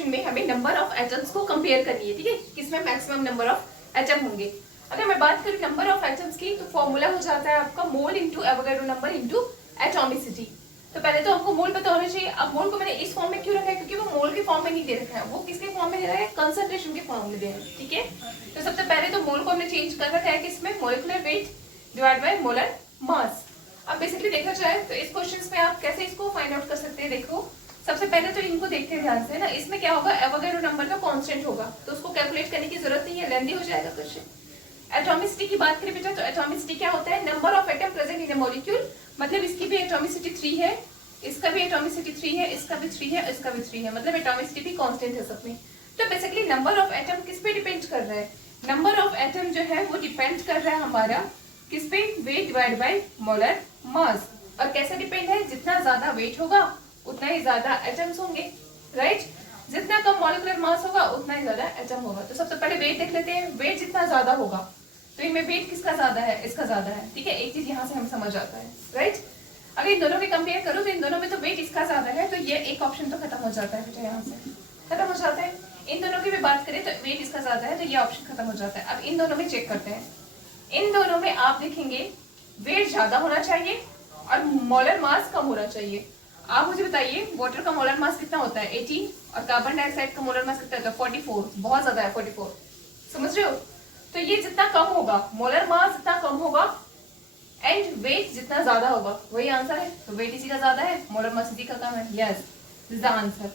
Question में हमें number of atoms को कंपेयर करनी है, ठीक है, किसमें मैक्सिमम नंबर ऑफ एटम होंगे। अगर मैं बात करूं नंबर ऑफ एटम्स की तो फॉर्मूला हो जाता है आपका mole into Avogadro number into atomicity. तो पहले तो हमको मोल पता होना चाहिए। अब मोल को मैंने इस फॉर्म में क्यों रखा है, क्योंकि वो मोल के फॉर्म में नहीं दे रखा है, वो किसके फॉर्म में दे रहा है, कंसंट्रेशन के फॉर्म में दे रहा है, ठीक है। तो सबसे पहले तो मोल को हमने चेंज कर रखा है किसमें, molecular weight divide by molar mass. अब बेसिकली देखा जाए तो इस क्वेश्चन में आप कैसे इसको फाइंड आउट कर सकते हैं। देखो सबसे पहले तो इनको देखते हैं ध्यान से ना, इसमें क्या होगा, एवोगाड्रो नंबर का कांस्टेंट होगा, तो उसको कैलकुलेट करने की जरूरत नहीं है, लेंथी हो जाएगा क्वेश्चन। एटॉमिसिटी की बात करें बेटा तो एटॉमिसिटी क्या होता है, number of atom present in A molecule, मतलब इसकी भी एटॉमिसिटी 3 है, इसका भी एटॉमिसिटी 3 है, इसका भी 3 है, इसका भी 3 है, मतलब एटॉमिसिटी भी कांस्टेंट है सब में। तो बेसिकली नंबर ऑफ एटम किस पे डिपेंड कर रहा है, नंबर ऑफ एटम जो है वो डिपेंड कर रहा है हमारा किस पे, weight divide by molar mass. और कैसे डिपेंड है, जितना ज्यादा वेट होगा उतना ही ज्यादा एटम्स होंगे, राइट। जितना कम मॉलिक्यूलर मास होगा उतना ही ज्यादा एटम होगा। तो सबसे पहले वेट देख लेते हैं, वेट जितना ज्यादा होगा तो इनमें वेट किसका ज्यादा है, इसका ज्यादा है, ठीक है, एक चीज यहाँ से हमें समझ आता है, राइट। अगर इन दोनों के कंपेयर करो तो इन दोनों में तो वेट इसका ज्यादा है, तो ये एक ऑप्शन तो खत्म हो जाता है बेटा, यहाँ से खत्म हो जाता है। इन दोनों की भी बात करें तो वेट इसका ज्यादा है, तो ये ऑप्शन खत्म हो जाता है। अब इन दोनों में चेक करते हैं, इन दोनों में आप देखेंगे वेट ज्यादा होना चाहिए और मोलर मास कम होना चाहिए। आप मुझे बताइए वाटर का मोलर मास कितना होता है, 18, और कार्बन डाइऑक्साइड का मोलर मास कितना होता है, 44, बहुत ज्यादा है 44, समझ रहे हो। तो ये जितना कम होगा, मोलर मास जितना कम होगा एंड वेट जितना ज्यादा होगा, वही आंसर है। तो वेट इसी का ज्यादा है, मोलर मास इसी का कम है, yes this is the answer.